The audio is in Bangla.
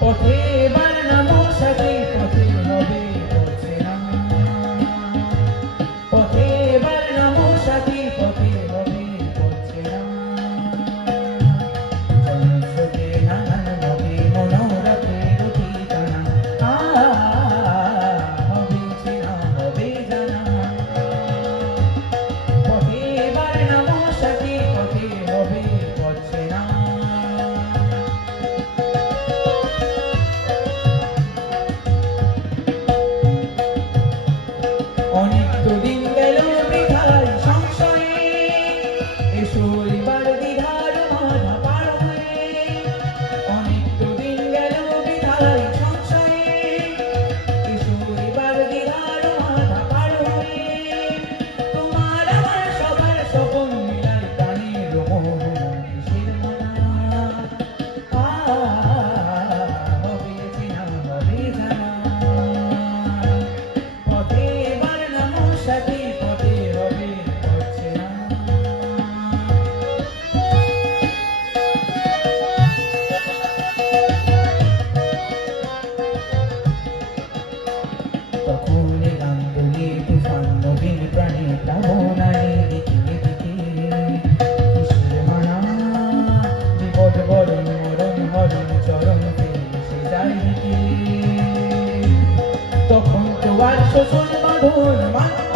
โอเค Hey! তখন গাঙ্গুলি তুফান নবীন প্রাণে কামনারে দিকে দিকে বিপদ বরণ মরণ হরণ চরণ ফেসে যায় দিকে তখন তো আর শোষণ বাঁধন